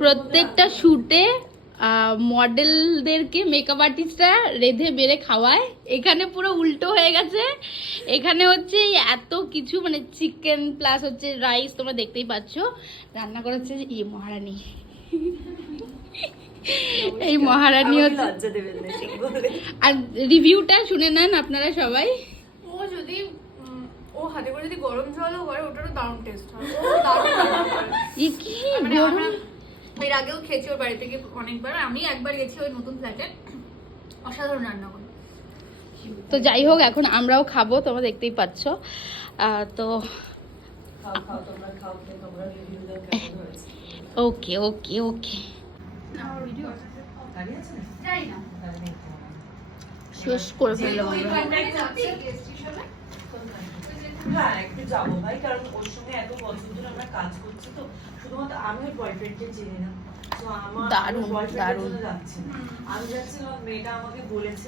প্রত্যেকটা শুটে মডেলদেরকে মেকআপ আর্টিস্টরা রেঁধে বেড়ে খাওয়ায়। এখানে পুরো উল্টো হয়ে গেছে। এখানে হচ্ছে এত কিছু মানে চিকেন প্লাস হচ্ছে রাইস, তোমরা দেখতেই পাচ্ছ। রান্না করেছে এই মহারানী। এই মহারানী হচ্ছে। আর রিভিউটা শুনে নেন আপনারা সবাই। ও যদি ও হাতে করে যদি গরম জলও করে ওটারও দারুণ টেস্ট হয়। এর আগেও খেয়েছি ওর বাড়ি থেকে অনেকবার। আমি একবার গেছি ওই নতুন ফ্ল্যাটে, অসাধারণ রান্না করে। তো যাই হোক, এখন আমরাও খাবো, তোমরা দেখতেই পাচ্ছ। তো ওকে ওকে ওকে, শেষ করে ফেললাম। হ্যাঁ একটু যাবো ভাই, কারণ ওর সঙ্গে এত বছর ধরে আমরা কাজ করছি, তো শুধুমাত্র আমি ওর বয়ফ্রেন্ডকে চিনি না, তো আমার দারুণ বয়ফ্রেন্ডের দারুণ জন্য যাচ্ছি না। আমি যাচ্ছিলাম, মেয়েটা আমাকে বলেছে